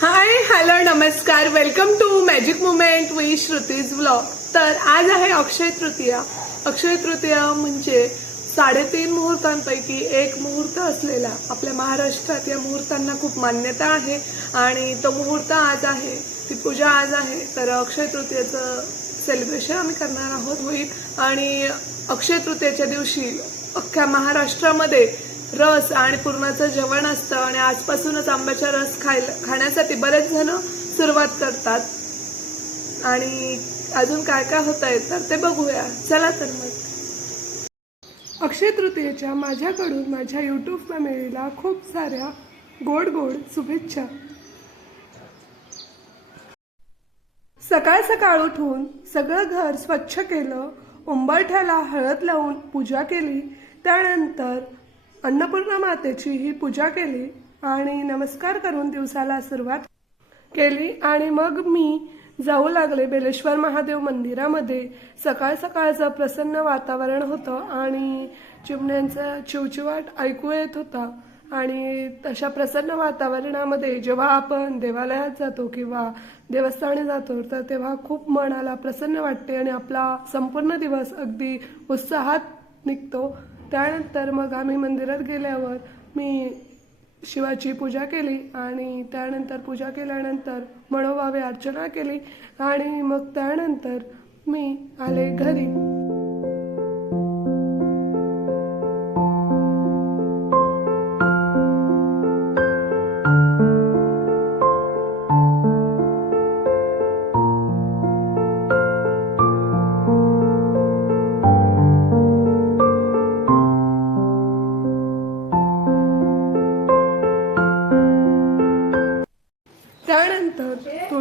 हाय hello नमस्कार. Welcome to magic moment we Shruti's blog तर आज आहे अक्षय तृतीया. अक्षय तृतीया म्हणजे साडेतीन मुहूर्तांपैकी एक मुहूर्त असलेला आपल्या महाराष्ट्रात या मुहूर्तांना खूप मान्यता आहे आणि तो मुहूर्त आज आहे. ती पूजा आज आहे. तर अक्षय तृतीयाचं सेलिब्रेशन आम्ही करणार आहोत. होईल आणि अक्षय तृतीयेच्या दिवशी अख्ख्या महाराष्ट्रामध्ये रस आणि पूर्णाचं जेवण असतं आणि आजपासूनच आंब्याचा रस खायला खाण्यासाठी बरेच जण सुरुवात करतात. आणि अजून काय काय होत आहे तर ते बघूया. चला तर मग. अक्षय तृतीयेच्या माझ्याकडून माझ्या युट्यूब फॅमिलीला खूप साऱ्या गोड गोड शुभेच्छा. सकाळ सकाळ उठून सगळं घर स्वच्छ केलं उंबरठ्याला हळद लावून पूजा केली. त्यानंतर अन्नपूर्णा मातेची ही पूजा केली आणि नमस्कार करून दिवसाला सुरुवात केली. आणि मग मी जाऊ लागले बेलेश्वर महादेव मंदिरामध्ये. सकाळ सकाळचं प्रसन्न वातावरण होतं आणि चिमण्यांचा चिवचिवाट ऐकू येत होता. आणि तशा प्रसन्न वातावरणामध्ये जेव्हा आपण देवालयात जातो किंवा देवस्थानी जातो तर तेव्हा खूप मनाला प्रसन्न वाटते आणि आपला संपूर्ण दिवस अगदी उत्साहात निघतो. त्यानंतर मग आम्ही मंदिरात गेल्यावर मी शिवाची पूजा केली आणि त्यानंतर पूजा केल्यानंतर मनोभावे अर्चना केली आणि मग त्यानंतर मी आले घरी.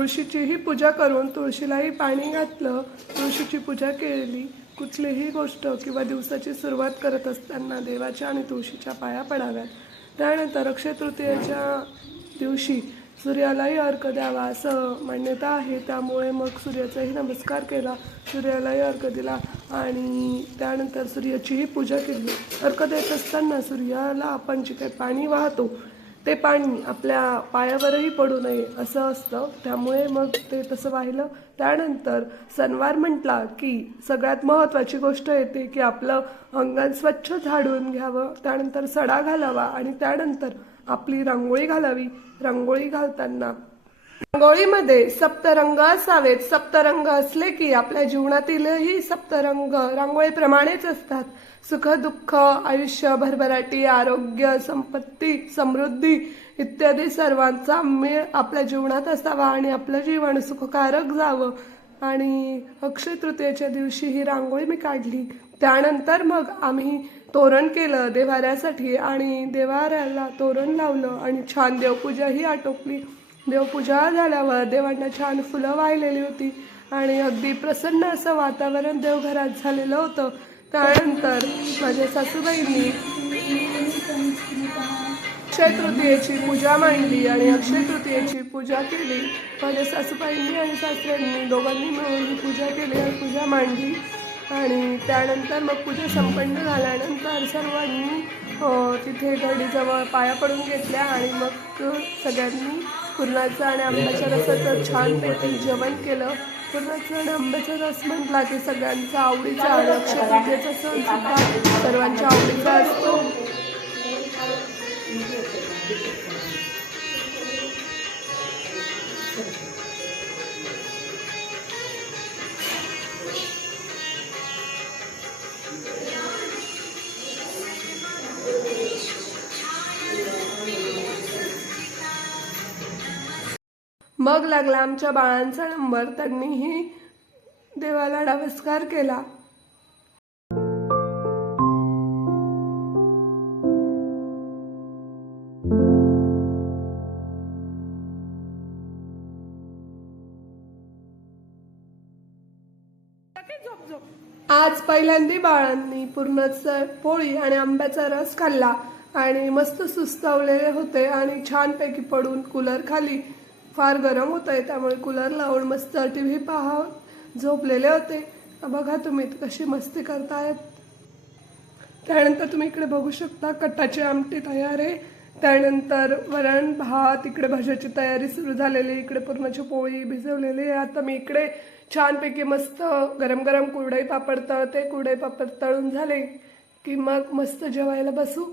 तुळशीचीही पूजा करून तुळशीलाही पाणी घातलं तुळशीची पूजा केली कुठलीही गोष्ट किंवा दिवसाची सुरुवात करत असताना देवाच्या आणि तुळशीच्या पाया पडाव्यात. त्यानंतर अक्षय तृतीयेच्या दिवशी सूर्यालाही अर्क द्यावा असं मान्यता आहे. त्यामुळे मग सूर्याचाही नमस्कार केला सूर्यालाही अर्क दिला आणि त्यानंतर सूर्याचीही पूजा केली. अर्क देत असताना सूर्याला आपण जे काही पाणी वाहतो ते पाणी आपल्या पायावरही पडू नये असं असतं. त्यामुळे मग ते तसं वाहिलं. त्यानंतर सणवार म्हटला की सगळ्यात महत्त्वाची गोष्ट येते की आपलं अंगण स्वच्छ झाडून घ्यावं. त्यानंतर सडा घालावा आणि त्यानंतर आपली रांगोळी घालावी. रांगोळी घालताना रांगोळीमध्ये सप्तरंग असावेत. सप्तरंग असले की आपल्या जीवनातीलही सप्तरंग रांगोळीप्रमाणेच असतात. सुख दुःख आयुष्य भरभराटी आरोग्य संपत्ती समृद्धी इत्यादी सर्वांचा मेळ आपल्या जीवनात असावा आणि आपलं जीवन सुखकारक जावं. आणि अक्षय तृतीयेच्या दिवशी ही रांगोळी मी काढली. त्यानंतर मग आम्ही तोरण केलं देवाऱ्यासाठी आणि देवाऱ्याला तोरण लावलं आणि छान देवपूजाही आटोपली. देवपूजा झाल्यावर देवांना छान फुलं वाहिलेली होती. आणि अगदी प्रसन्न असं वातावरण देवघरात झालेलं होतं. त्यानंतर माझ्या सासूबाईंनी अक्षय तृतीयेची पूजा मांडली आणि अक्षय तृतीयेची पूजा केली. माझ्या सासूबाईंनी आणि सासऱ्यांनी दोघांनी मिळून ही पूजा केली आणि पूजा मांडली. आणि त्यानंतर मग पूजा संपन्न झाल्यानंतर सर्वांनी तिथे गडीजवळ पाया पडून घेतल्या आणि मग सगळ्यांनी पुरणाचं आणि आंब्याच्या रसाचं छानपैकी जेवण केलं. पुरणाचं आणि आंब्याचा रस म्हटला की सगळ्यांचा आवडीचा आणि अक्षय सण सुद्धा सर्वांच्या आवडीचा असतो. मग लागला आमच्या बाळांचा नंबर. त्यांनीही देवाला नमस्कार केला. आज पहिल्यांदी बाळांनी पूर्णच पोळी आणि आंब्याचा रस खाल्ला आणि मस्त सुस्तवलेले होते आणि छानपैकी पडून कूलर खाली फार गरम होत आहे त्यामुळे कूलर लावून मस्त टी व्ही पाहा. झोपलेले होते. बघा तुम्ही कशी मस्ती करतायत. त्यानंतर तुम्ही इकडे बघू शकता कटाची आमटी तयार आहे. त्यानंतर वरण भात इकडे भाज्याची तयारी सुरू झालेली इकडे पूर्णाची पोळी भिजवलेली आहे. आता मी इकडे छानपैकी मस्त गरम गरम कुरडई पापड तळते. कुरडई पापड तळून झाले की मग मस्त जेवायला बसू.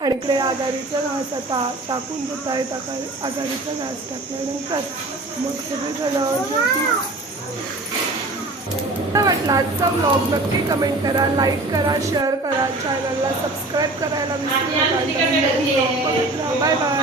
आणि इकडे आजारीचा घास आता टाकून देत आहेत आजारीचा आघाडीचा घास टाकल्यानंतर मग सगळेजण जेवतील. आजचा ब्लॉग नक्की कमेंट करा लाईक करा शेअर करा चॅनलला सबस्क्राईब करायला विसरू नका. Bye bye